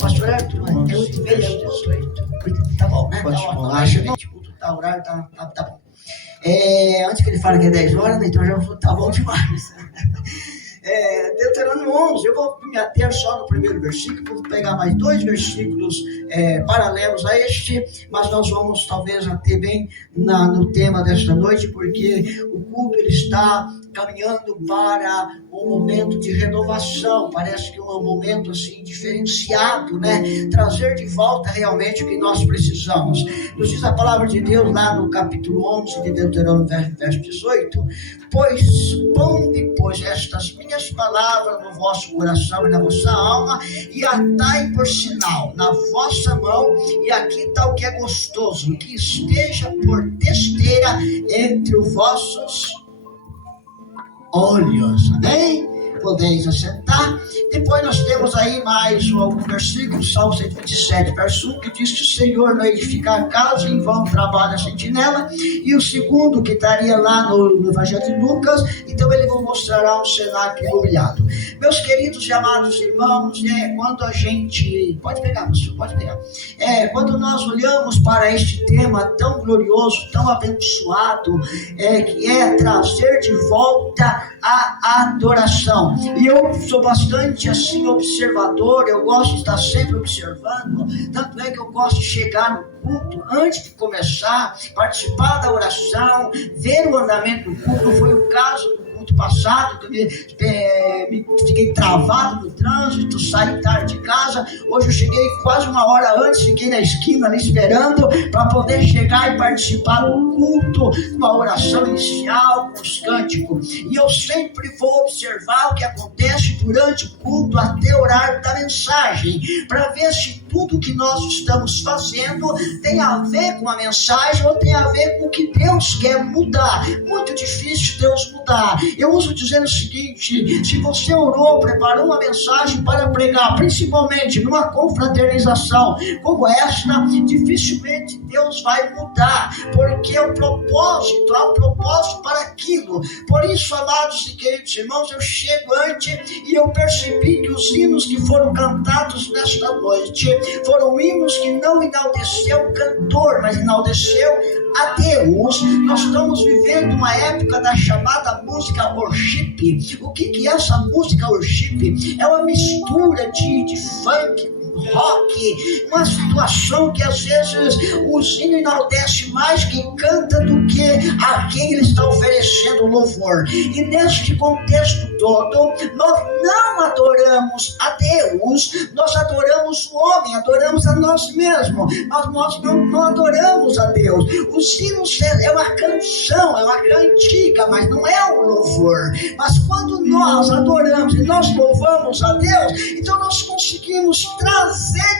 Pastor Arthur, é 8h18. Tá bom, né? Tá bom. O horário tá bom. Antes que ele fale que é 10 horas, então já tá bom demais. Deuteronômio 11, eu vou me ater só no primeiro versículo, vou pegar mais 2 versículos paralelos a este, mas nós vamos talvez ater bem no tema desta noite, porque o culto ele está caminhando para um momento de renovação, parece que é um momento assim diferenciado, né? Trazer de volta realmente o que nós precisamos. Nos diz a palavra de Deus lá no capítulo 11 de Deuteronômio, verso 18, pois ponde, estas minhas palavras no vosso coração e na vossa alma, e atai por sinal na vossa mão, e aqui está o que é gostoso, que esteja por testeira entre os vossos olhos. Amém? Podeis assentar. Depois nós temos aí mais algum versículo, Salmo 127, verso 1, que diz que o Senhor não edifica a casa, em vão trabalha a sentinela. E o segundo, que estaria lá no Evangelho de Lucas, então ele nos mostrará um cenário imobiliado. Meus queridos e amados irmãos, quando a gente... Pode pegar, pastor, pode pegar. Quando nós olhamos para este tema tão glorioso, tão abençoado, que é trazer de volta a adoração. E eu sou bastante assim observador, eu gosto de estar sempre observando, tanto é que eu gosto de chegar no culto antes de começar, participar da oração, ver o andamento do culto. Foi o caso do culto passado, que eu fiquei travado no trânsito, saí tarde de casa. Hoje eu cheguei quase 1 hora antes, fiquei na esquina ali esperando para poder chegar e participar do culto, uma oração inicial, com os cânticos. E eu sempre vou observar o que acontece durante o culto até o horário da mensagem, para ver se tudo que nós estamos fazendo tem a ver com a mensagem ou tem a ver com o que Deus quer mudar. Muito difícil Deus mudar. Eu uso dizendo o seguinte: se você orou, preparou uma mensagem para pregar, principalmente numa confraternização como esta, dificilmente Deus vai mudar, porque há um propósito para aquilo. Por isso, amados e queridos irmãos, eu chego antes e eu percebi que os hinos que foram cantados nesta noite foram hinos que não enalteceu o cantor, mas enalteceu a Deus. Nós estamos vivendo uma época da chamada música worship. O que é essa música worship? É uma mistura de funk, rock, uma situação que às vezes o sino enaltece mais quem canta do que a quem ele está oferecendo louvor. E neste contexto todo, nós não adoramos a Deus, nós adoramos o homem, adoramos a nós mesmos, mas nós não adoramos a Deus. Os hinos é uma canção, é uma cantiga, mas não é um louvor. Mas quando nós adoramos e nós louvamos a Deus, então nós conseguimos trazer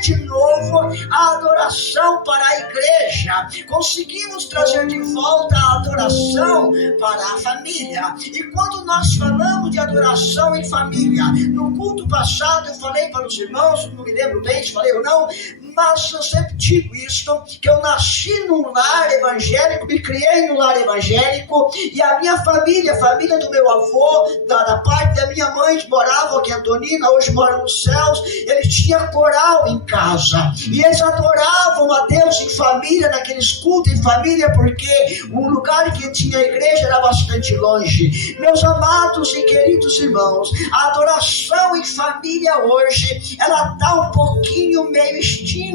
de novo a adoração para a igreja, conseguimos trazer de volta a adoração para a família. E quando nós falamos de adoração em família, no culto passado eu falei para os irmãos, não me lembro bem se falei ou não, mas eu sempre digo isso, que eu nasci num lar evangélico, me criei num lar evangélico, e a minha família, a família do meu avô, da parte da minha mãe que morava aqui em Antonina, hoje mora nos céus, eles tinham coral em casa, e eles adoravam a Deus em família, naqueles cultos em família, porque o lugar que tinha a igreja era bastante longe. Meus amados e queridos irmãos, a adoração em família hoje, ela está um pouquinho meio extinta.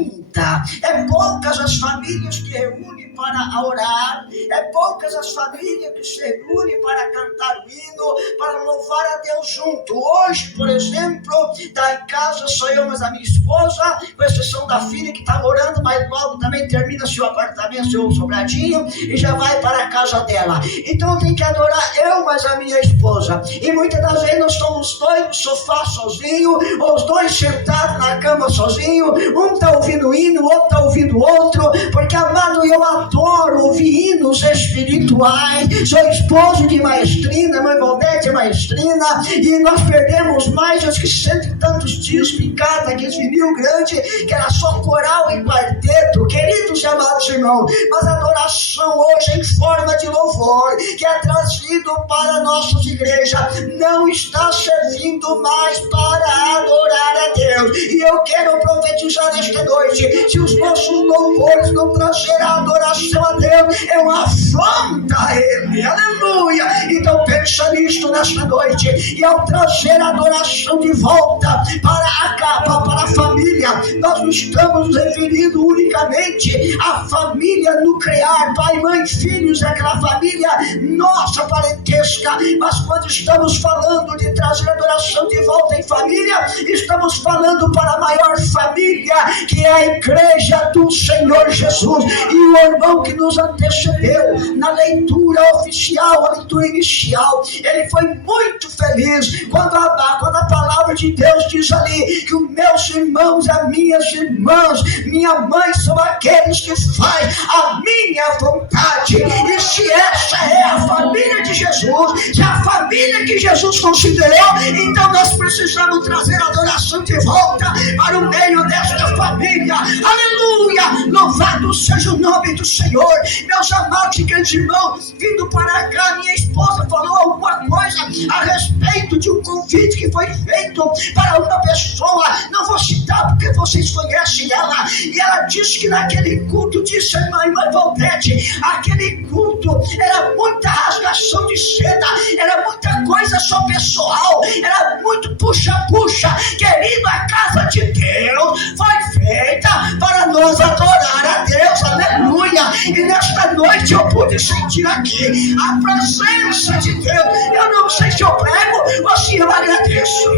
É poucas as famílias que reúnem para orar, é poucas as famílias que se reúnem para cantar o hino, para louvar a Deus junto. Hoje, por exemplo, está em casa só eu, mas a minha esposa, com exceção da filha que está morando, mas logo também termina seu apartamento, seu sobradinho, e já vai para a casa dela. Então tem que adorar eu, mas a minha esposa. E muitas das vezes nós estamos dois no sofá sozinho, ou os dois sentados na cama sozinho, um está ouvindo hino, o outro está ouvindo outro, porque, amado, eu adoro ouvir hinos espirituais. Sou esposo de maestrina, mãe Valdete é maestrina, e nós perdemos mais acho que 100 e tantos discos em casa, aqueles vinil grande, que era só coral e quarteto. Queridos e amados irmãos, mas a adoração hoje é em forma de louvor, que é trazido servido para nossas igrejas, não está servindo mais para adorar a Deus. E eu quero profetizar nesta noite: se os nossos louvores não trazerem a adoração a Deus, é uma afronta a Ele. Aleluia! Então pensa nisto nesta noite. E ao trazer a adoração de volta para a capa, para a família, nós não estamos nos referindo unicamente à família nuclear, pai, mãe, filhos, aquela família nossa parentesca, mas quando estamos falando de trazer a adoração de volta em família, estamos falando para a maior família, que é a igreja do Senhor Jesus. E o irmão que nos antecedeu na leitura oficial, a leitura inicial, ele foi muito feliz quando a palavra de Deus diz ali que os meus irmãos, as minhas irmãs, minha mãe são aqueles que fazem a minha vontade. E se essa é a família de Jesus, se a família que Jesus considerou, então nós precisamos trazer a adoração de volta para o meio desta família. Aleluia! Louvado seja o nome do Senhor. Meus amados e grandes irmãos, vindo para cá, minha esposa falou alguma coisa a respeito de um convite que foi feito para uma pessoa, não vou citar porque vocês conhecem ela, e ela disse que naquele culto, disse a irmã Valdete, aquele culto era muita rasgação de seda, era muita coisa só pessoal, era muito puxa-puxa. Querido, a casa de Deus foi feita para nós adorar a Deus, aleluia. E nesta noite eu pude sentir aqui a presença de Deus. Eu não sei se eu prego ou se eu agradeço.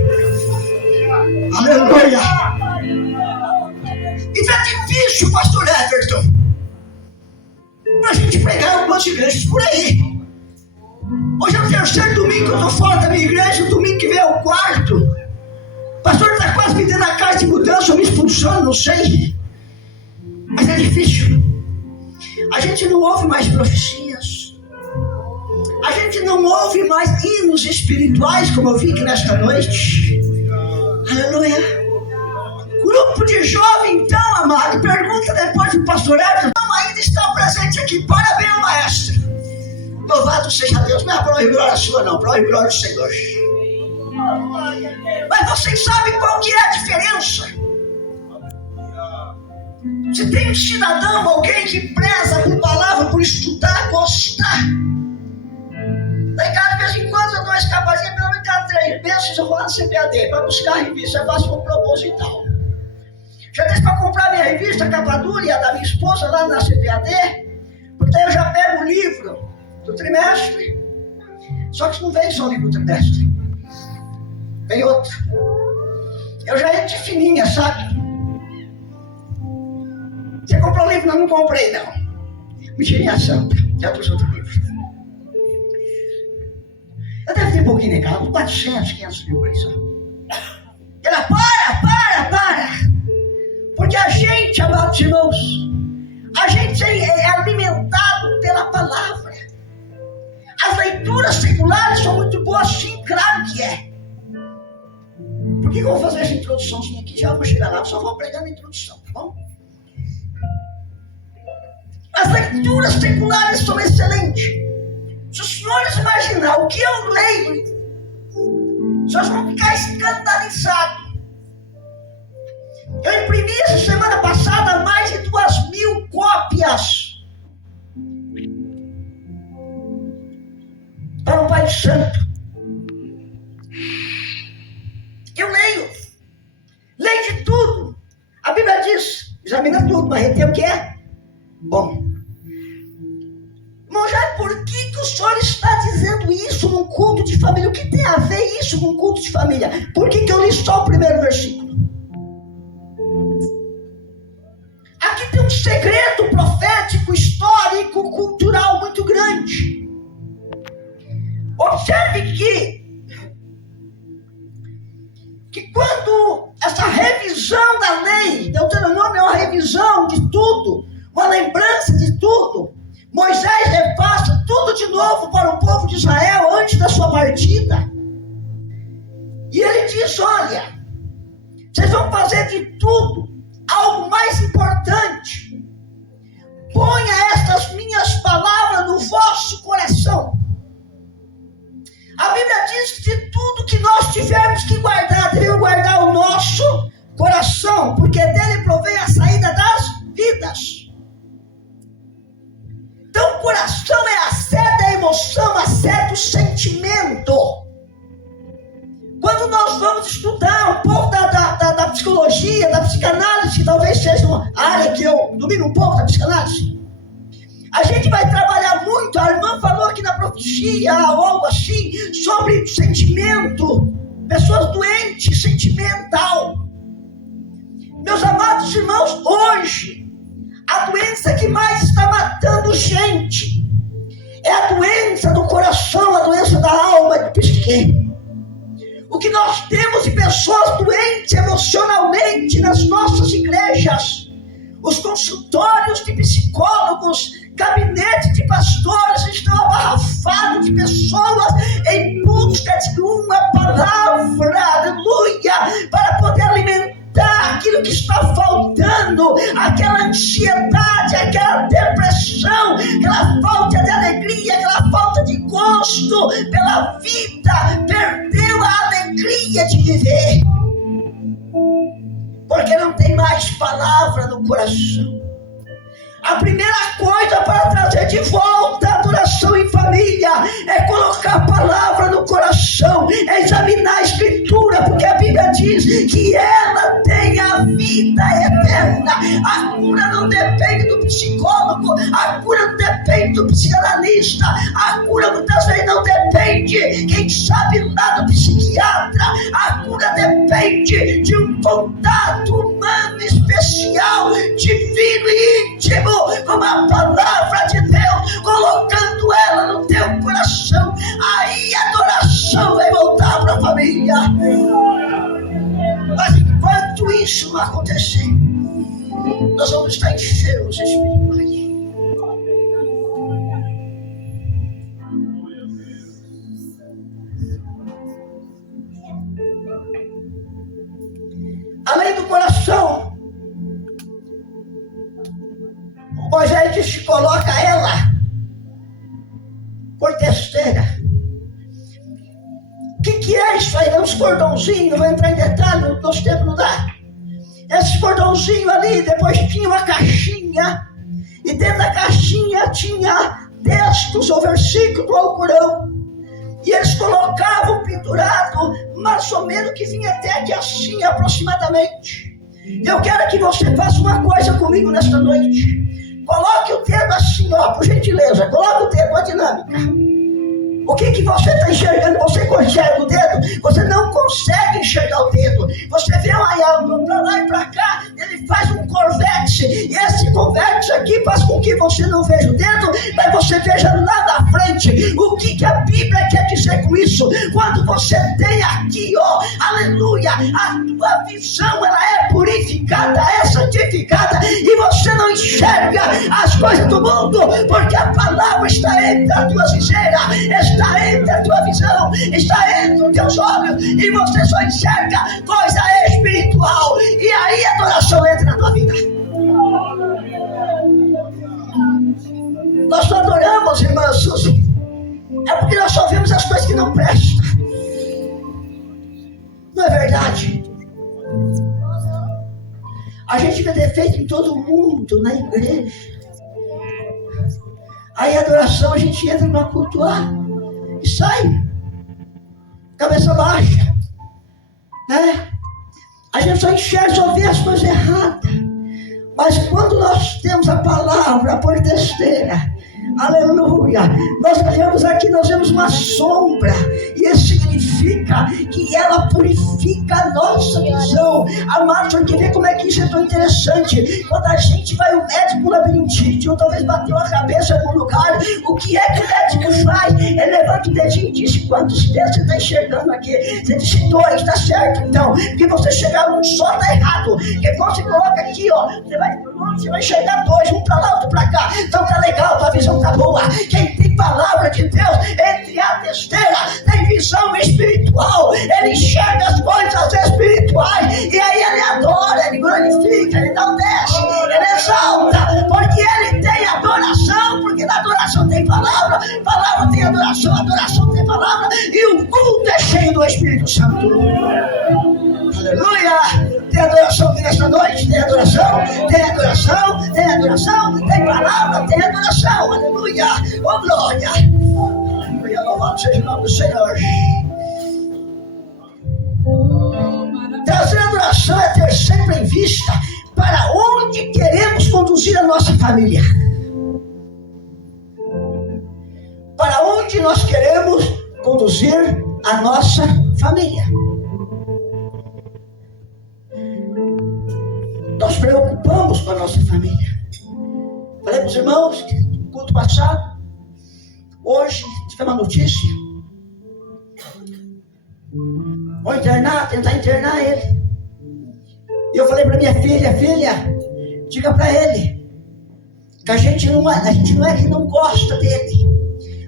Aleluia. E é difícil, pastor Everton, para a gente pregar em algumas igrejas por aí. Hoje é o terceiro domingo que eu estou fora da minha igreja, o domingo que vem é o quarto. O pastor está quase me dando a carta de mudança, ou me expulsando, não sei. Mas é difícil. A gente não ouve mais profecias. A gente não ouve mais hinos espirituais, como eu vi aqui nesta noite. Aleluia. Grupo de jovem, então, amado, pergunta depois do pastor Everton, ainda está presente aqui. Parabéns, maestro. Louvado seja Deus. Não é para honra e glória sua, não, para honra e glória do Senhor. Mas vocês sabem qual que é a diferença? Se tem um cidadão, alguém que preza por palavra, por estudar, gostar. Daí cada vez em quando eu dou uma escapadinha, pelo menos cada 3 meses eu vou lá no CPAD para buscar a revista, eu faço um proposital. Já disse para comprar minha revista, a capa dura, e a da minha esposa lá na CPAD, porque daí eu já pego o livro do trimestre. Só que não vem só o livro do trimestre, vem outro. Eu já entro de fininha, sabe? Você comprou o livro? Não comprei, não. Mentirinha santa, já trouxe outro livro. Eu devo ter um pouquinho de casa, 400, 500 livros aí só. Ela, para! Porque a gente, amados irmãos, a gente é alimentado pela palavra. As leituras seculares são muito boas, sim, claro que é. Por que eu vou fazer essa introduçãozinha aqui? Já vou chegar lá, só vou pregar na introdução, tá bom? As leituras seculares são excelentes. Se os senhores imaginar o que eu leio, os senhores vão ficar escandalizados. Eu imprimi essa semana passada mais de 2.000 cópias para o Pai Santo. Eu leio de tudo. A Bíblia diz, examina tudo, mas reter o que é bom. Irmão, já por que o senhor está dizendo isso num culto de família? O que tem a ver isso com um culto de família? Por que eu li só o primeiro versículo? Aqui tem um segredo profético, histórico, cultural muito grande. Observe que quando essa revisão da lei, Deuteronômio é uma revisão de tudo, uma lembrança de tudo. Moisés repassa tudo de novo para o povo de Israel antes da sua partida. E ele diz, olha, vocês vão fazer de tudo algo mais importante. Ponha estas minhas palavras no vosso coração. antes de tudo que nós tivermos que guardar, devemos guardar o nosso coração, porque dele provém a saída das vidas. Então o coração é a sede da emoção, a sede do sentimento. Quando nós vamos estudar um pouco da psicologia, da psicanálise, que talvez seja uma área que eu domino um pouco da psicanálise, a gente vai trabalhar muito. A irmã falou aqui na profecia, ou algo assim, sobre sentimento, pessoas doentes, sentimental. Meus amados irmãos, hoje, a doença que mais está matando gente é a doença do coração, a doença da alma, do psique. O que nós temos de pessoas doentes emocionalmente nas nossas igrejas, os consultórios de psicólogos, gabinetes de pastores estão abarrotados de pessoas em busca de uma palavra, aleluia, para poder alimentar aquilo que está faltando, aquela ansiedade, aquela depressão, aquela falta de alegria, aquela falta de gosto pela vida, perdeu a alegria de viver, porque não tem mais palavra no coração. A primeira coisa para trazer de volta a adoração em família é colocar a palavra no coração, é examinar a Escritura, porque a Bíblia diz que ela tem a vida eterna. A cura não depende do psicólogo, a cura não depende do psicanalista, a cura muitas vezes não depende, quem sabe, lá do psiquiatra. A cura depende de um contato humano especial, divino e íntimo, com a palavra de Deus, colocando ela no teu coração. Aí a adoração vai voltar para a família. Mas enquanto isso não acontecer, nós vamos estar enfermos espirituais. Além do coração, Moisés diz que coloca ela por testeira. O que é isso aí? É uns cordãozinhos, não vou entrar em detalhe, no nosso tempo não dá. Esse cordãozinho ali, depois tinha uma caixinha, e dentro da caixinha tinha textos ou versículos do Alcorão, e eles colocavam pendurado, mais ou menos que vinha até aqui assim, aproximadamente. Eu quero que você faça uma coisa comigo nesta noite. Coloque o dedo assim, ó, por gentileza. Coloque o dedo, a dinâmica. O que você está enxergando? Você enxerga o dedo? Você não consegue enxergar o dedo. Você vê um aialdo para lá e para cá, ele faz um corvete. E esse corvete aqui faz com que você não veja o dedo, mas você veja lá na frente. O que a Bíblia quer dizer com isso? Quando você tem aqui, ó, aleluia, a tua visão, ela é purificada, é santificada, e você não enxerga as coisas do mundo, porque a palavra está entre as tuas viseiras, está entre a tua visão, está entre os teus olhos, e você só enxerga coisa espiritual, e aí a adoração entra na tua vida. Nós só adoramos, irmã Suzy, é porque nós só vemos as coisas que não prestam. Não é verdade? A gente vê defeito em todo mundo, na igreja. Aí a adoração, a gente entra para cultuar e sai, cabeça baixa, né? A gente só enxerga, só vê as coisas erradas. Mas quando nós temos a palavra por testeira, aleluia, nós olhamos aqui, nós vemos uma sombra, e isso significa que ela purifica a nossa visão. Amado, porque vê como é que isso é tão interessante. Quando a gente vai ao médico labirintite, ou talvez bateu a cabeça em algum lugar, o que é que o médico faz? Ele levanta o dedinho e diz: quantos dedos você está enxergando aqui? Você disse 2, está certo então, porque você chegar num só está errado. Porque quando você coloca aqui, ó, você vai enxergar 2, um para lá, outro para cá. Então tá legal, tua visão tá boa. Quem tem palavra de Deus entre a testeira tem visão espiritual, ele enxerga as coisas espirituais, e aí ele adora, ele glorifica, ele não desce, ele exalta, porque ele tem adoração, porque na adoração tem palavra, palavra tem adoração, adoração tem palavra, e o culto é cheio do Espírito Santo. Aleluia! Tem adoração aqui nesta noite? Tem adoração? Tem adoração? Tem adoração? Tem palavra? Tem adoração. Aleluia! Oh, glória! Aleluia! Louvado seja o nome do Senhor. Trazer adoração é ter sempre em vista para onde queremos conduzir a nossa família. Para onde nós queremos conduzir a nossa família. Nós preocupamos com a nossa família. Falei para os irmãos, no culto passado, hoje tivemos uma notícia. Vou tentar internar ele. E eu falei para minha filha, diga para ele que a gente não é que não gosta dele.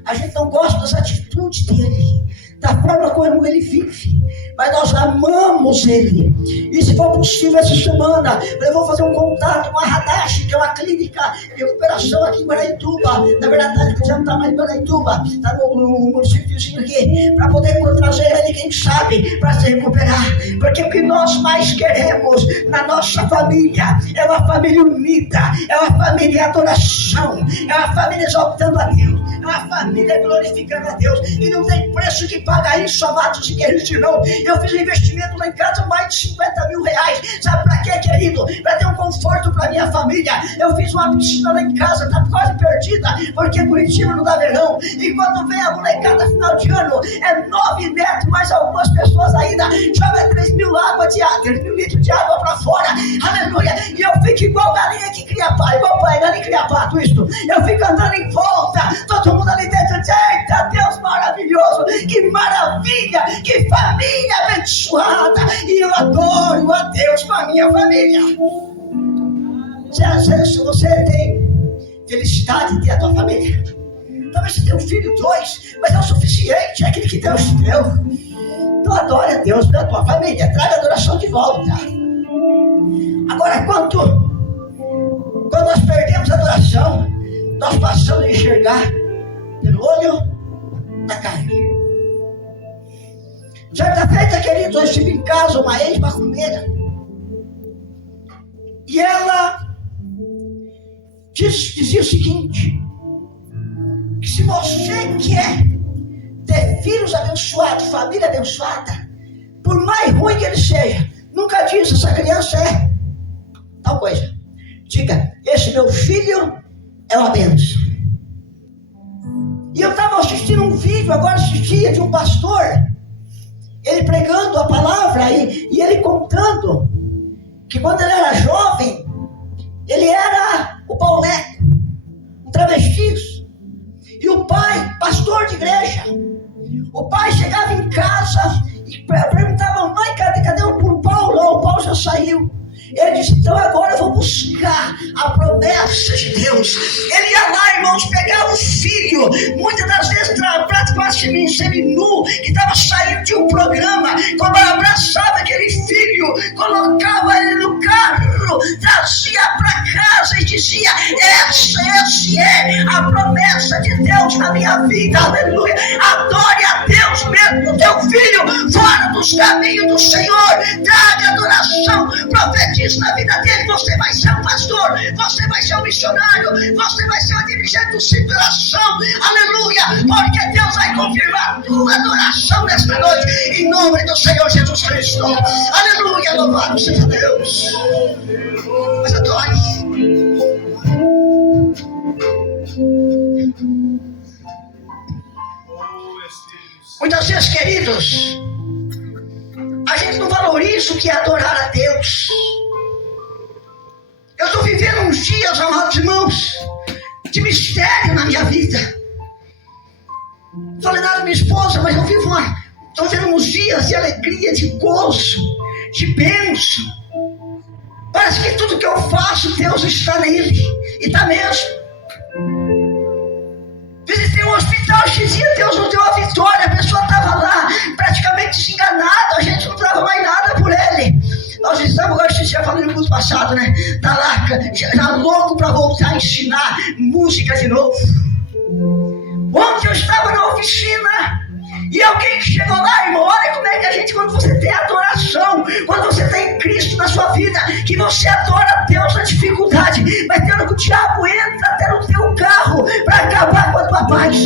A gente não gosta das atitudes dele, da forma como ele vive, mas nós amamos ele. E se for possível essa semana, eu vou fazer um contato com a Hadash, que é uma clínica de recuperação aqui em Guaraituba. Na verdade, já não está mais em Guaraituba, está no municípiozinho aqui, para poder trazer ele, quem sabe, para se recuperar. Porque o que nós mais queremos na nossa família é uma família unida, é uma família de adoração, é uma família exaltando a Deus, é uma família glorificando a Deus. E não tem preço que paga isso, amados e queridos irmãos. Eu fiz um investimento lá em casa, mais de 50 mil reais. Sabe para quê, querido? Para ter um conforto para minha família. Eu fiz uma piscina lá em casa, está quase perdida, porque Curitiba não dá verão. E quando vem a molecada final de ano, é 9 metros, mas algumas pessoas ainda jogam 3 mil litros de água para fora. Aleluia! E eu fico igual galinha que cria pato, igual galinha que cria pato, isto. Eu fico andando em volta, todo mundo ali dentro. Eita, Deus maravilhoso, que maravilha, que família abençoada. E eu adoro a Deus com a minha família. Às vezes você tem felicidade de ter a tua família, talvez você tenha um filho, 2, mas é o suficiente, é aquele que Deus deu. Então adore a Deus pela tua família, traga a adoração de volta. Agora, quando nós perdemos a adoração, nós passamos a enxergar pelo olho da carne. Certa feita, queridos, eu estive em casa, uma ex-macumbeira, e ela dizia o seguinte: que se você quer ter filhos abençoados, família abençoada, por mais ruim que ele seja, nunca diz essa criança é tal coisa. Diga, esse meu filho é uma bênção. E eu estava assistindo um vídeo agora esses dias de um pastor, ele pregando a palavra e ele contando que quando ele era jovem, ele era o Pauleco, um travesti. E o pai, pastor de igreja, o pai chegava em casa e perguntava: mãe, cadê o Paulo? O Paulo já saiu. Ele disse: então agora eu vou buscar a promessa de Deus. Ele ia lá, irmãos, pegava o filho, muitas das vezes praticamente seminu, que estava saindo de um programa, quando abraçava aquele filho, colocava ele no carro, trazia para casa e dizia: essa é a promessa de Deus na minha vida, aleluia. Adore a Deus mesmo, teu filho fora dos caminhos do Senhor, traga adoração, profetiza na vida dele. Você vai ser um pastor, você vai ser um missionário, você vai ser um dirigente do civilização, aleluia, porque Deus vai confirmar tua adoração nesta noite, em nome do Senhor Jesus Cristo, aleluia, louvado seja Deus. Mas adore. Muitas vezes, queridos, a gente não valoriza o que é adorar a Deus. Eu estou vivendo uns dias, amados irmãos, de mistério na minha vida. Não falei nada da minha esposa, mas estou vivendo uns dias de alegria, de gozo, de bênção. Parece que tudo que eu faço, Deus está nele, e está mesmo. Visitei um hospital esses dias, Deus nos deu a vitória, a pessoa estava lá, praticamente desenganada, a gente não dava mais nada por ele. Nós estamos agora, você já falou no curso passado, né? Está lá, já louco para voltar a ensinar música de novo. Ontem eu estava na oficina, e alguém que chegou lá, irmão, olha é que a gente, quando você tem adoração, quando você tem Cristo na sua vida, que você adora a Deus na dificuldade, mas tendo que o diabo entra até no teu carro para acabar com a tua paz.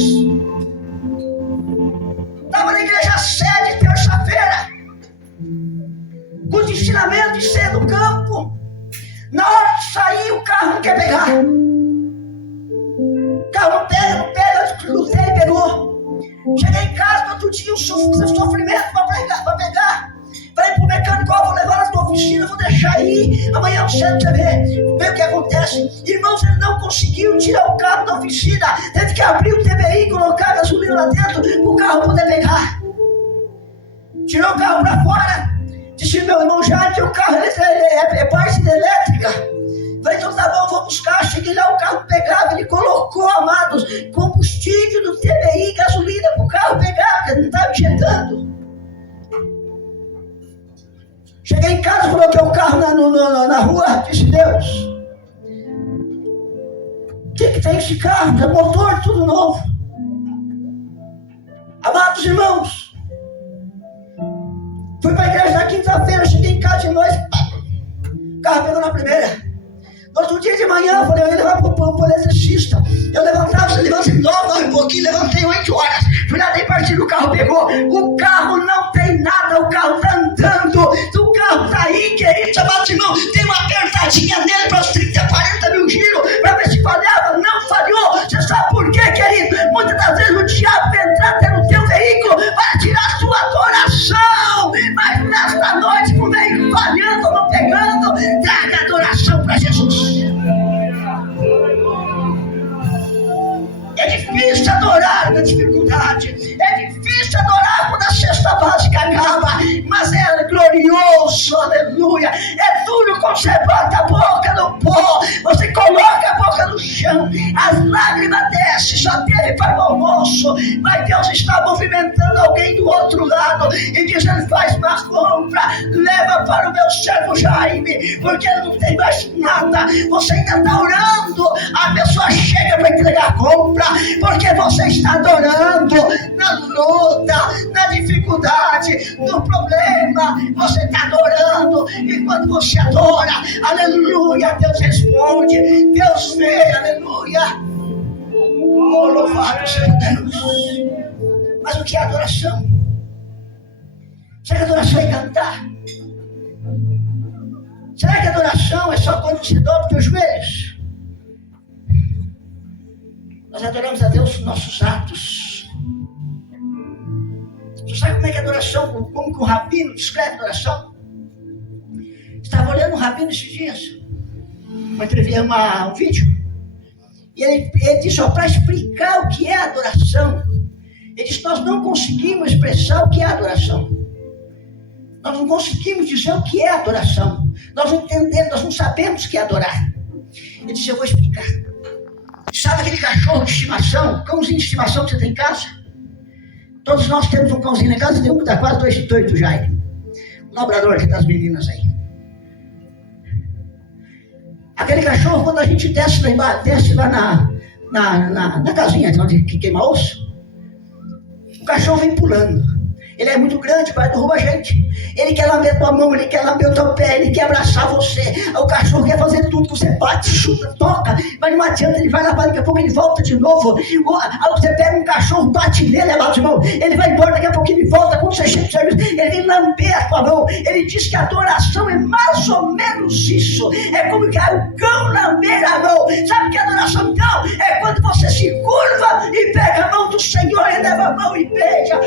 Estava na igreja sede terça-feira, com o ensinamento de ser do campo. Na hora de sair, o carro não quer pegar. O carro não pega, não tem, pegou. Cheguei em casa, no outro dia, um sofrimento para pegar. Falei pro mecânico, vou levar na tua oficina, vou deixar aí. Amanhã cedo você vê o que acontece. Irmãos, ele não conseguiu tirar o carro da oficina. Teve que abrir o TBI, colocar gasolina lá dentro, para o carro poder pegar. Tirou o carro para fora. Disse meu irmão Jaime que o carro é parte elétrica. Falei, então tá bom, vou buscar. Cheguei lá, o carro pegava. Ele colocou, amados, combustível do TBI, gasolina para o carro pegar, porque não estava injetando. Cheguei em casa, coloquei o carro na rua. Disse, Deus, o que tem esse carro? É motor, tudo novo. Amados irmãos, fui para a igreja na quinta-feira, cheguei em casa de noite, o carro pegou na primeira. No outro dia de manhã, eu falei, eu ia levar para o eletricista. Eu levantei 9 e pouquinho, levantei 8 horas. Fui lá, dei partida, o carro pegou. O carro não tem nada, o carro está andando. O carro está aí, querido, amados irmãos. Tem uma apertadinha nele para os 30, 40 mil giros, para ver se falhava. Não falhou. Você sabe por quê, querido? Muitas das vezes o diabo vai entrar até no teu veículo para tirar a sua adoração. Mas nesta noite, com o veículo falhando ou não pegando, traga adoração para Jesus. É difícil adorar na dificuldade. É difícil adorar quando a cesta básica acaba. Mas é glorioso, aleluia. É duro quando você bota a boca no pó. Você coloca a boca no chão. As lágrimas descem. Só teve para o almoço. Mas Deus está movimentando alguém do outro lado. E dizendo, faz uma compra. Leva para o meu servo Jaime. Porque ele não tem mais nada. Você ainda está orando. A pessoa chega para entregar a compra. Porque você está adorando na luta, na dificuldade, no problema. Você está adorando. E quando você adora, aleluia, Deus responde. Deus vê, aleluia. Oh, louvado seja Deus. Mas o que é adoração? Será que adoração é cantar? Será que adoração é só quando se dobra os teus joelhos? Nós adoramos a Deus nos nossos atos. Você sabe como é que é adoração? Como que o rabino descreve adoração? Estava olhando um rabino esses dias, um vídeo, e ele disse, para explicar o que é adoração, ele disse, nós não conseguimos expressar o que é adoração. Nós não conseguimos dizer o que é adoração. Nós não entendemos, nós não sabemos o que é adorar. Ele disse, eu vou explicar. Sabe aquele cachorro de estimação, cãozinho de estimação que você tem em casa? Todos nós temos um cãozinho em casa, tem um que está quase 2 já aí. Um labrador que das meninas aí. Aquele cachorro, quando a gente desce lá embaixo, desce lá na casinha onde queima osso, o cachorro vem pulando. Ele é muito grande, vai derrubar a gente. Ele quer lamber tua mão, ele quer lamber o teu pé, ele quer abraçar você. O cachorro quer fazer tudo, que você bate, chuta, toca, mas não adianta, ele vai lá, daqui a pouco ele volta de novo. Você pega um cachorro, bate nele, amado irmão, ele vai embora, daqui a pouco ele volta, quando você chega no serviço, ele vem lamber a tua mão. Ele diz que a adoração é mais ou menos isso. É como que o cão lamber a mão. Sabe o que é adoração então? É quando você se curva e pega a mão do Senhor e leva a mão e beija.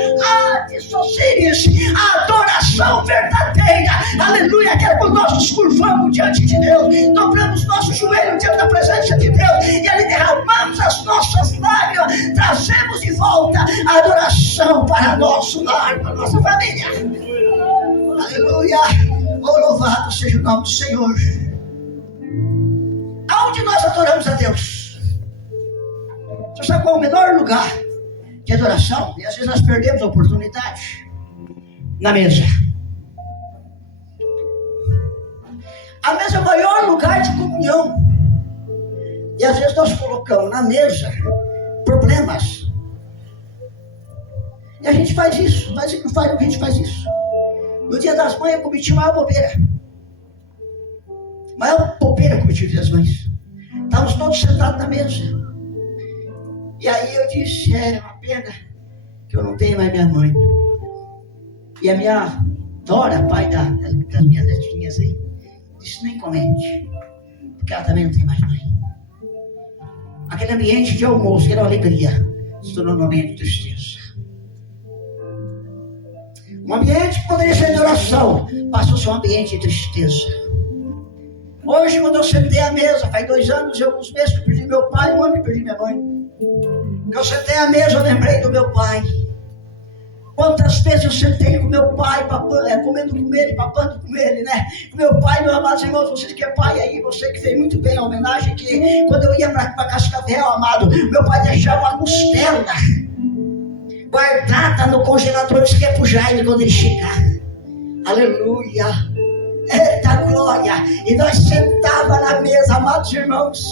A adoração verdadeira, aleluia, aquela quando nós nos curvamos diante de Deus, dobramos nosso joelho diante da presença de Deus e ali derramamos as nossas lágrimas, trazemos de volta a adoração para nosso lar, para nossa família. Aleluia, oh, louvado seja o nome do Senhor. Aonde nós adoramos a Deus? Você sabe qual é o melhor lugar de adoração? E às vezes nós perdemos a oportunidade. Na mesa. A mesa é o maior lugar de comunhão. E às vezes nós colocamos na mesa problemas. E a gente faz isso. A gente faz isso. No dia das mães eu cometi maior bobeira. Maior bobeira cometi no dia das mães. Estávamos todos sentados na mesa. E aí eu disse, é uma pena que eu não tenho mais minha mãe. E a minha Dora, pai das minhas netinhas aí, disse, nem comente, porque ela também não tem mais mãe. Aquele ambiente de almoço, que era uma alegria, se tornou um ambiente de tristeza. Um ambiente que poderia ser de oração, passou a ser um ambiente de tristeza. Hoje, quando eu sentei à mesa, faz 2 anos e alguns meses que eu perdi meu pai, 1 ano que perdi minha mãe. Que eu sentei à mesa, eu lembrei do meu pai. Quantas vezes eu sentei com meu pai, comendo com ele, papando com ele, né? Meu pai, meus amados irmãos, você que é pai aí, você que fez muito bem a homenagem, que quando eu ia para Cascavel, amado, meu pai deixava uma costela guardada no congelador, disse que é pro Jaime quando ele chegar. Aleluia! Eita glória! E nós sentávamos na mesa, amados irmãos,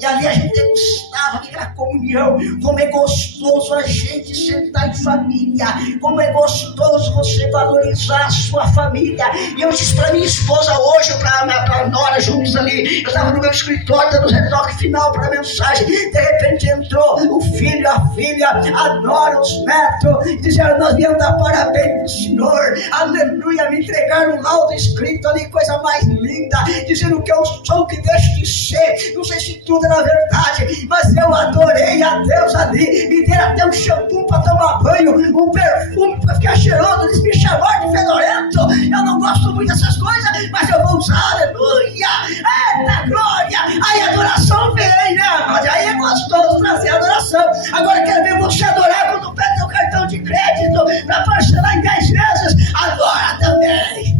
e ali a gente degustava aquela comunhão. Como é gostoso a gente sentar em família. Como é gostoso você valorizar a sua família. E eu disse para minha esposa hoje, para a Nora, juntos ali. Eu estava no meu escritório dando retoque final para a mensagem. De repente entrou o filho, a filha, a Nora, os netos. E disseram, nós viemos dar parabéns para o Senhor. Aleluia, me entregaram um laudo escrito ali, coisa mais linda. Dizendo que eu sou o que deixo de ser. Não sei se tudo era verdade, mas eu adorei a Deus ali. Me deram até um shampoo para tomar banho, um perfume para ficar cheiroso. Eles me chamaram de fedorento. Eu não gosto muito dessas coisas, mas eu vou usar, aleluia. Eita glória. Aí a adoração vem, né? Mas aí é gostoso trazer a adoração. Agora quero ver você adorar quando pega teu cartão de crédito para parcelar em 10 vezes. Adora também.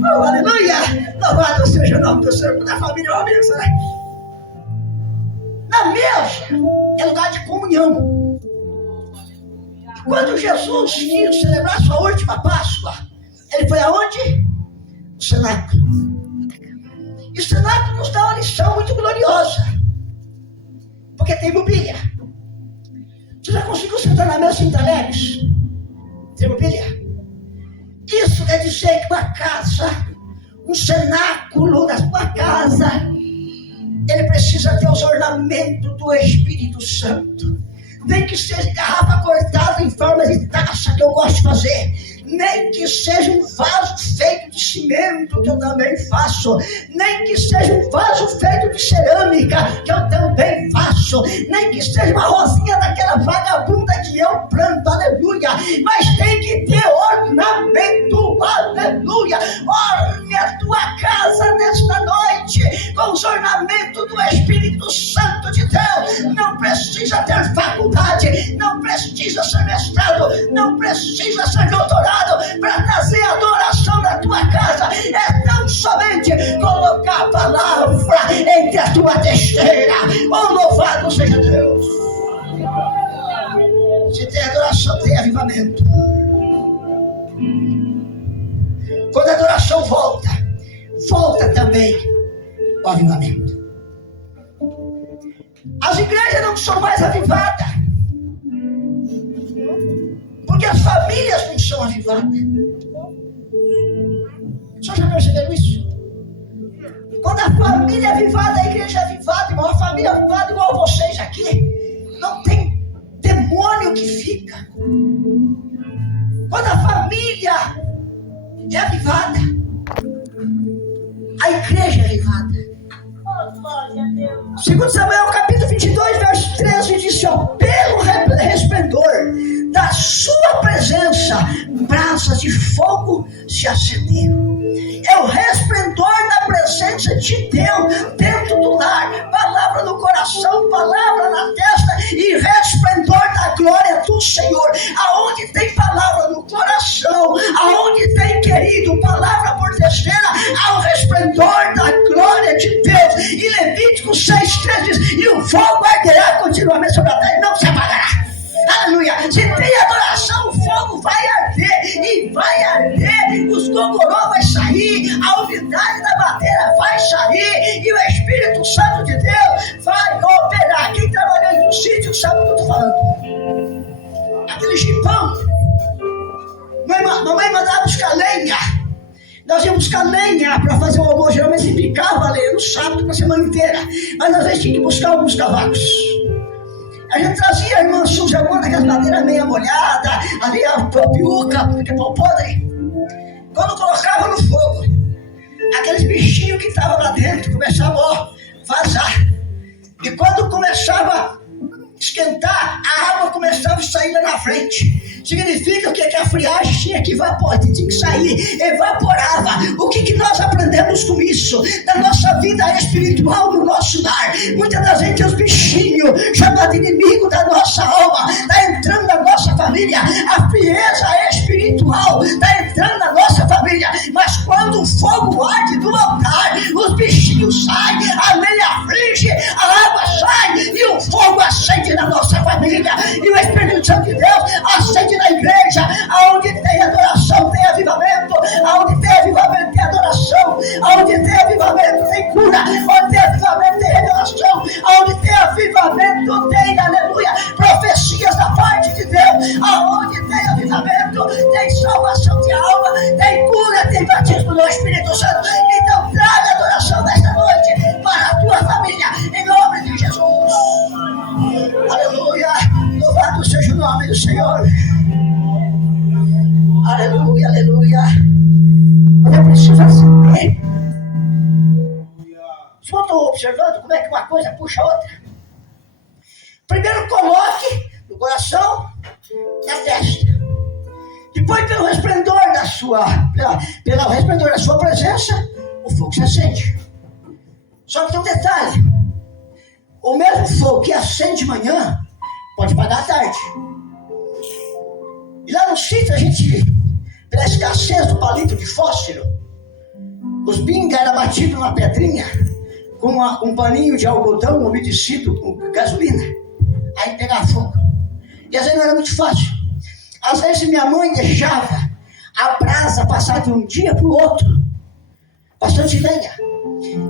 Oh, aleluia. Louvado seja o nome do Senhor. Da família é uma bênção, né? Na mesa é lugar de comunhão. Quando Jesus quis celebrar sua última Páscoa, ele foi aonde? O cenáculo. E o cenáculo nos dá uma lição muito gloriosa, porque tem mobília. Você já conseguiu sentar na mesa sem talheres? Tem mobília? Isso quer dizer que uma casa, um cenáculo da sua casa, ele precisa ter os ornamentos do Espírito Santo. Nem que seja garrafa cortada em forma de taça, que eu gosto de fazer. Nem que seja um vaso feito de cimento, que eu também faço. Nem que seja um vaso feito de cerâmica, que eu também faço. Nem que seja uma rosinha daquela vagabunda que eu planto, aleluia. Mas tem que ter ornamento, aleluia. Orne a tua casa nesta noite com os ornamentos do Espírito Santo de Deus. Não precisa ter faculdade, não precisa ser mestrado, não precisa ser doutorado para trazer adoração na tua casa. É tão somente colocar a palavra entre a tua testeira. Oh, louvado seja Deus. Se tem adoração, tem avivamento. Quando a adoração volta, volta também o avivamento. As igrejas não são mais avivadas, porque as famílias não são avivadas. Vocês já perceberam isso? Quando a família é avivada, a igreja é avivada, irmão. A família é avivada igual vocês aqui, não tem demônio que fica. Quando a família é avivada, a igreja é avivada. Segundo Samuel capítulo 22, verso 13, diz: ó, pelo resplendor da sua presença, brasas de fogo se acenderam. É o resplendor da presença de Deus dentro do lar, palavra no coração, palavra na testa e resplendor da glória do Senhor. Aonde tem palavra no coração, aonde tem, querido, palavra por testeira, há o resplendor da glória de Deus. E Levítico 6,3 diz: e o fogo arderá continuamente sobre a terra e não se apagará. Aleluia. Se tem adoração, o fogo vai arder, e vai arder, os gogoró vai sair, a umidade da madeira vai sair, e o Espírito Santo de Deus vai operar. Quem trabalhou em um sítio sabe o que eu estou falando. Aquele jipão, mamãe mandava buscar lenha. Nós íamos buscar lenha para fazer o almoço. Geralmente se picava a lenha no sábado para a semana inteira. Mas às vezes tinha que buscar alguns cavacos. A gente trazia a irmã Suzy alguma daquelas madeiras meia molhada, ali a piuca, que é pau podre. Quando colocava no fogo, aqueles bichinhos que estavam lá dentro começavam a vazar. E quando começava a esquentar, a água começava a sair lá na frente. Significa que a friagem tinha que evaporar, tinha que sair, evaporava. O que nós aprendemos com isso? Da nossa vida espiritual no nosso lar. Muitas das vezes os bichinhos, chamados inimigo da nossa alma, está entrando na nossa família. A frieza espiritual está entrando na nossa família. Mas quando o fogo arde do altar, os bichinhos saem, a lenha aflige, a água sai e o fogo acende na nossa família. E o Espírito Santo de Deus acende na igreja. Aonde tem adoração tem avivamento. Aonde tem avivamento tem adoração. Aonde tem avivamento tem cura. Onde tem avivamento tem revelação. Aonde tem avivamento tem, aleluia, profecias da parte de Deus. Aonde tem avivamento tem salvação de alma, tem cura, tem batismo do Espírito Santo. Então traga adoração nesta noite para a tua família, em nome de Jesus. Aleluia, louvado seja o nome do Senhor. Aleluia, aleluia. Você precisa saber. Só estou observando como é que uma coisa puxa a outra. Primeiro coloque no coração, na testa. Depois pelo resplendor da sua, pelo resplendor da sua presença, o fogo se acende. Só que tem um detalhe. O mesmo fogo que acende de manhã pode apagar à tarde. E lá no sítio a gente, pela escassez do palito de fósforo, os bingas eram batidos numa pedrinha com um paninho de algodão umedecido com gasolina. Aí pegava fogo. E às vezes não era muito fácil. Às vezes minha mãe deixava a brasa passar de um dia para o outro. Bastante lenha.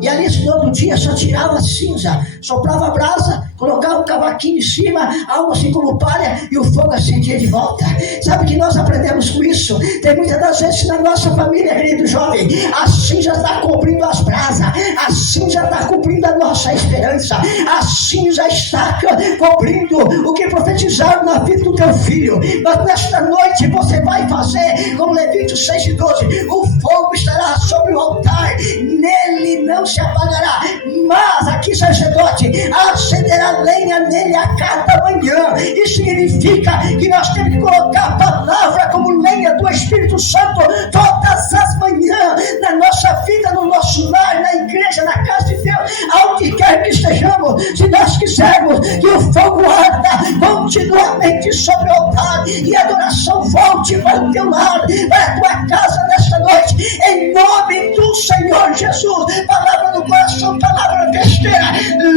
E ali todo dia só tirava a cinza, soprava a brasa, colocava um cavaquinho em cima, algo assim como palha, e o fogo acendia de volta. Sabe que nós aprendemos com isso? Tem muitas das vezes na nossa família, querido jovem, a cinza está cobrindo as brasas, a cinza está cobrindo a nossa esperança, a cinza está cobrindo o que profetizaram na vida do teu filho. Mas nesta noite você vai fazer como Levítico 6:12, o fogo estará sobre o altar, nele não se apagará, mas aqui sacerdote acenderá lenha nele a cada manhã. Isso significa que nós temos que colocar a palavra como lenha do Espírito Santo todas as manhãs, na nossa vida, no nosso lar, na igreja, na casa de Deus, aonde quer que estejamos. Se nós quisermos que o fogo arda continuamente sobre o altar e a adoração volte para o teu lar, para a tua casa nesta noite, em nome do Senhor Jesus. Palavra no coração, palavra besteira,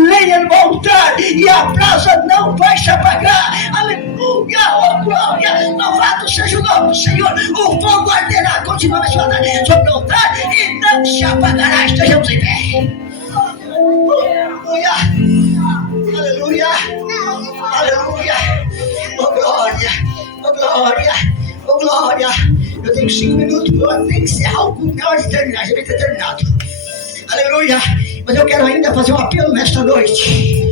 lenha no altar e a brasa não vai se apagar. Aleluia, oh glória, louvado seja o nome do Senhor. O fogo arderá continuamente sobre o altar e não se apagará. Estejamos em pé. Aleluia, aleluia, aleluia, oh glória, oh glória, oh glória. Eu tenho 5 minutos, eu tenho que encerrar o culto na hora de terminar, já deve ter terminado. Aleluia, mas eu quero ainda fazer um apelo nesta noite.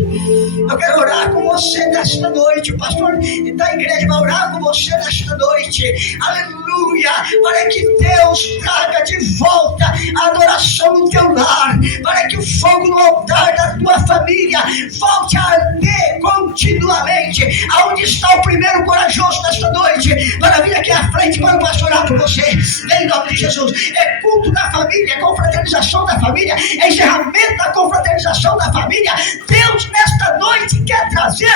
Eu quero orar com você nesta noite. O pastor da igreja vai orar com você nesta noite. Aleluia, para que Deus traga de volta a adoração no teu lar, para que o fogo no altar da tua família volte a arder continuamente. Aonde está o primeiro corajoso nesta noite para vir aqui à frente para o pastor orar por você? Em nome de Jesus. É culto da família, é confraternização da família, é encerramento da confraternização da família. Deus nesta noite quer trazer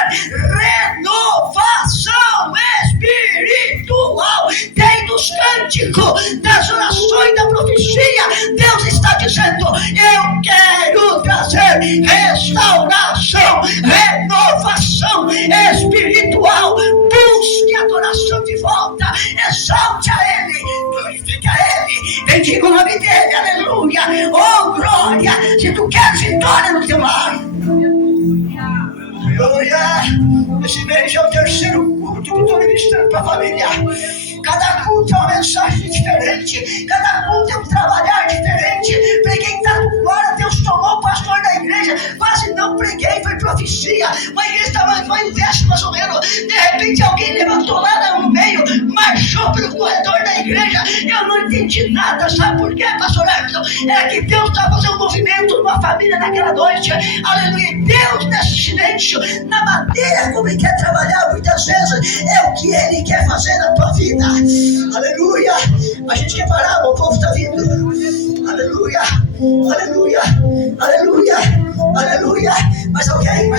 renovação espiritual. Tem nos cânticos das orações da profecia, Deus está dizendo: eu quero trazer restauração, renovação espiritual. Busque a adoração de volta, exalte a Ele, glorifique a Ele, bendiga o nome dEle, aleluia, oh glória. Se tu queres vitória no teu lar, aleluia. Esse mês é o terceiro culto que estou ministrando para a família. Cada culto é uma mensagem diferente. Cada culto é um trabalhar diferente. Preguei tanto, glória a Deus, tomou o pastor da igreja. Quase não preguei, foi profecia. Uma igreja estava em 10 mais ou menos. De repente alguém levantou lá no meio, marchou pelo corredor da igreja. Eu não entendi nada. Sabe por quê, pastor Everton? É que Deus está fazendo um movimento numa família naquela noite. Aleluia. Deus nesse silêncio, na maneira como Ele quer trabalhar muitas vezes, é o que Ele quer fazer na tua vida. Aleluia. A gente quer parar, o povo está vindo. Aleluia. Aleluia. Aleluia. Aleluia. Mais alguém,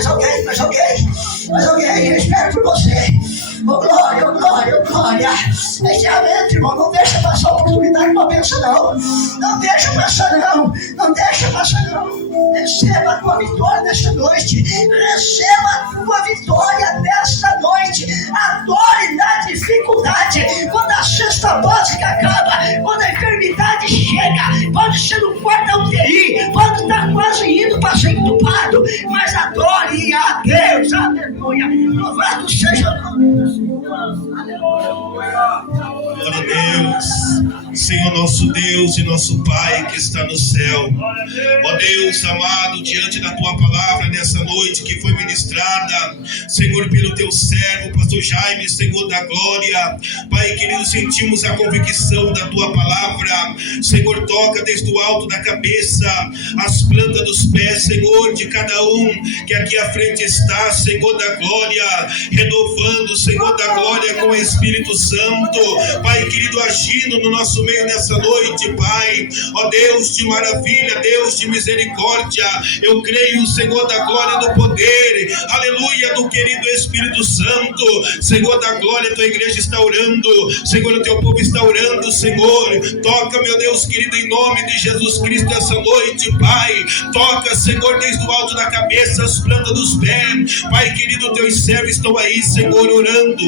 eu espero por você. Oh glória, oh glória, oh glória. Encerramento, irmão, não deixa passar a oportunidade para pensar não. Não deixa passar não. Não deixa passar não. Receba a tua vitória nesta noite. Receba a tua vitória nesta noite. Adore na dificuldade. Quando a cesta básica acaba, quando a enfermidade chega, pode ser no quarto da UTI, pode estar quase indo para ser entubado, mas adore a Deus. Aleluia. Louvado seja o nome. Glória a Deus, Senhor nosso Deus e nosso Pai que está no céu. Ó Deus amado, diante da Tua palavra nessa noite que foi ministrada, Senhor, pelo Teu servo, pastor Jaime, Senhor da glória. Pai querido, sentimos a convicção da Tua palavra. Senhor, toca desde o alto da cabeça, as plantas dos pés, Senhor, de cada um que aqui à frente está, Senhor da glória, renovando, Senhor da glória, com o Espírito Santo, Pai querido, agindo no nosso meio nessa noite, Pai. Ó Deus de maravilha, Deus de misericórdia, eu creio, Senhor da glória, do poder, aleluia, do querido Espírito Santo. Senhor da glória, tua igreja está orando, Senhor, o teu povo está orando, Senhor. Toca, meu Deus querido, em nome de Jesus Cristo essa noite, Pai. Toca, Senhor, desde o alto da cabeça, as plantas dos pés, Pai querido, teus servos estão aí, Senhor, orando.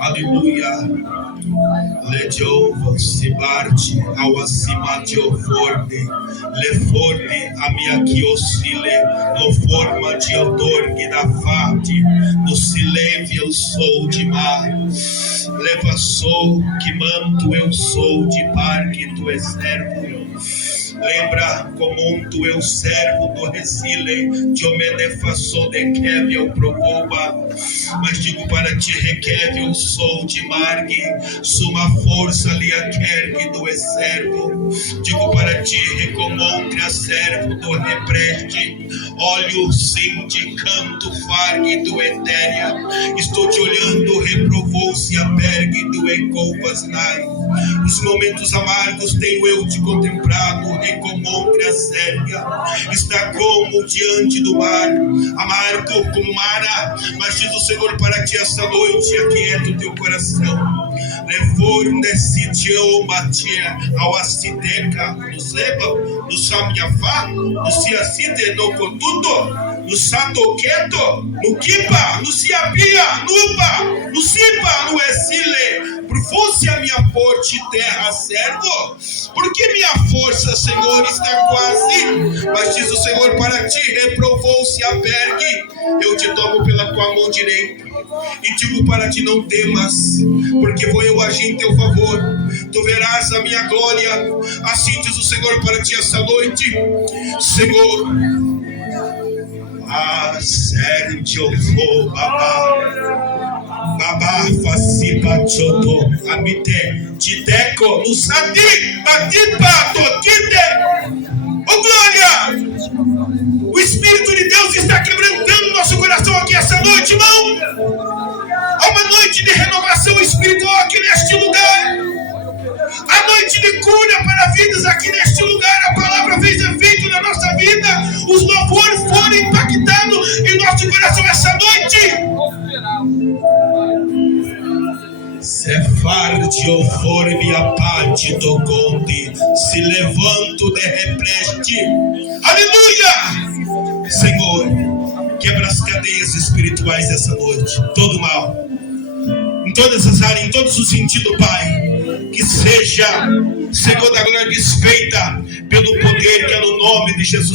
Aleluia. Legion se parte ao acima de oforne, le forne a minha que oscile, no forma de autorgue da fate, no silêncio eu sou de mar, leva sou que manto eu sou de par que tu és servo. Lembra como tu eu servo do resile, de omedefaçou de que eu provoba, mas digo para ti requer eu sou de margue, suma força lhe a quer que tu és servo. Digo para ti recomontre a servo do represte, olho sim de canto fargue do etérea, estou te olhando, reprovou-se a pergue do encovas nai. Os momentos amargos tenho eu te contemplado, recomontre a séria, está como diante do mar, amargo como mara, mas diz o Senhor para ti esta noite, aquieta o teu coração. Leforne-se-te matia ao acideca, no seba, no samiafá, no siacide, no contudo, no satoqueto, no quipa, no siapia, no upa, no sipa, no exile. Fosse a minha forte terra, servo, porque minha força, Senhor, está quase, mas diz o Senhor para ti, reprovou-se a pergue, eu te tomo pela tua mão direita, e digo para ti, não temas, porque vou eu agir em teu favor, tu verás a minha glória, assim diz o Senhor para ti esta noite, Senhor, Sérgio vou babá. Babá, facipa, choto, amite, titeco, no sati, batipa, totite. Oh glória! O Espírito de Deus está quebrantando nosso coração aqui essa noite, irmão. Há uma noite de renovação espiritual aqui neste lugar. A noite de cura para vidas aqui neste lugar. A palavra fez efeito na nossa vida. Os louvores foram impactando em nosso coração essa noite. Sefardio forme a parte do conde, se levanto de represte. Aleluia! Senhor, quebra as cadeias espirituais essa noite, todo mal, em todas as áreas, em todos os sentidos, Pai, que seja, Senhor da glória, desfeita pelo poder que é no nome de Jesus.